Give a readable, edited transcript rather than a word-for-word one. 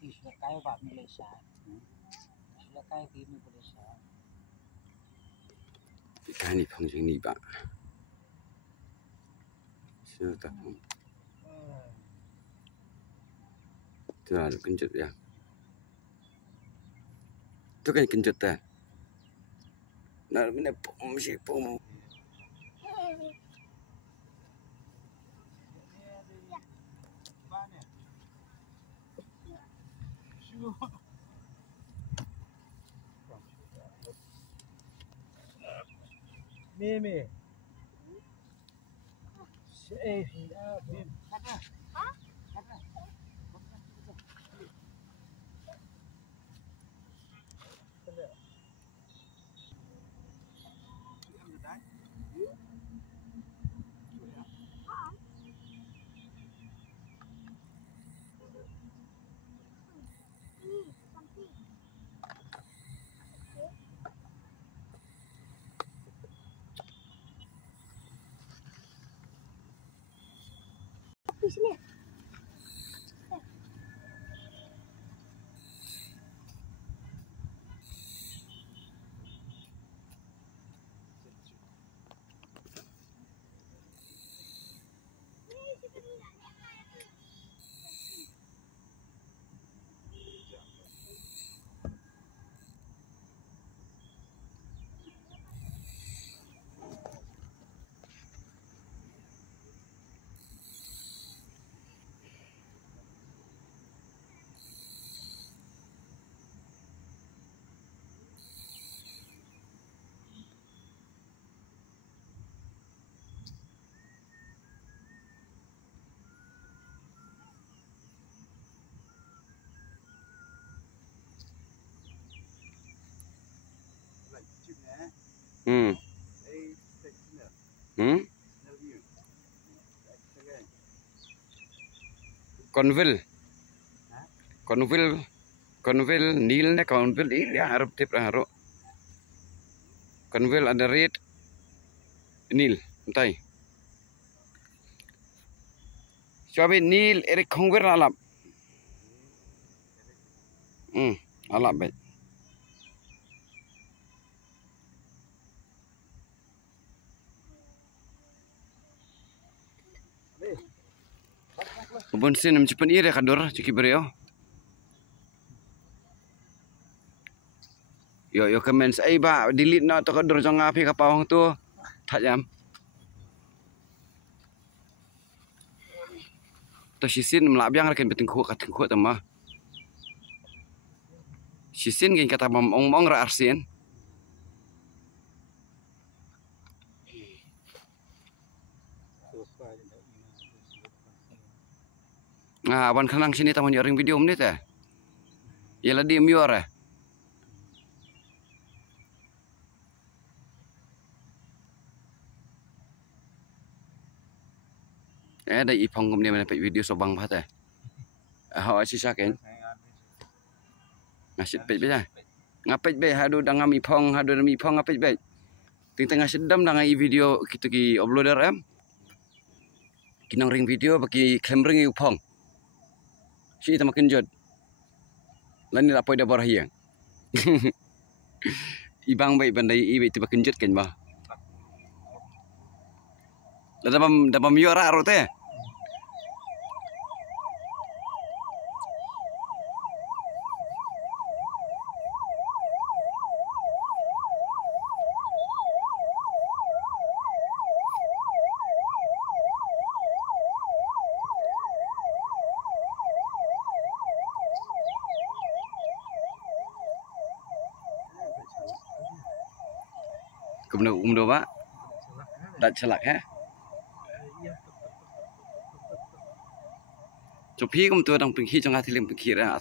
Silakai Pak Malaysia. Silakai di Malaysia. Ikan ni pang ni Pak. Sudah. Tu ada kencut ya. Tu kan kencut dah. Nak mana pom si pom. Mimi. Mim. Ada. Ada. Di sini. Konvil nil ne konvil ini harap tip harap. Konvil ada red nil, entai. Coba nil erik konvil alap. Alap baik. Kebun sin cepat iri kador cuki beriau. Yo comment saya ba delete na to kador jang api ka pawang tu tak jam. To sisin melabiang rakin betengku ka tengku tamah. Sisin gin kata mong ra arsin. Nah, awan kanang sini taman nyoring video menit eh. Yalah dia mior eh. Ada ipong kum dia mana video sobang pat eh. Hawa sisa ken. Ngasit pet be. Ngapet be hadu dangam ipong ngapet be. Ting tengah sedam dengan video kita ki uploader em. Kinang ring video bagi kamera ipong. Si ta makin jod. Lani lapoi da borah yang. Ibang baik bandai ibe tu makin jod kan bah. Dalam miora rote. Kemudian pak, dah celak eh. Copi kamu tu orang pergi jangan tilim pergi dah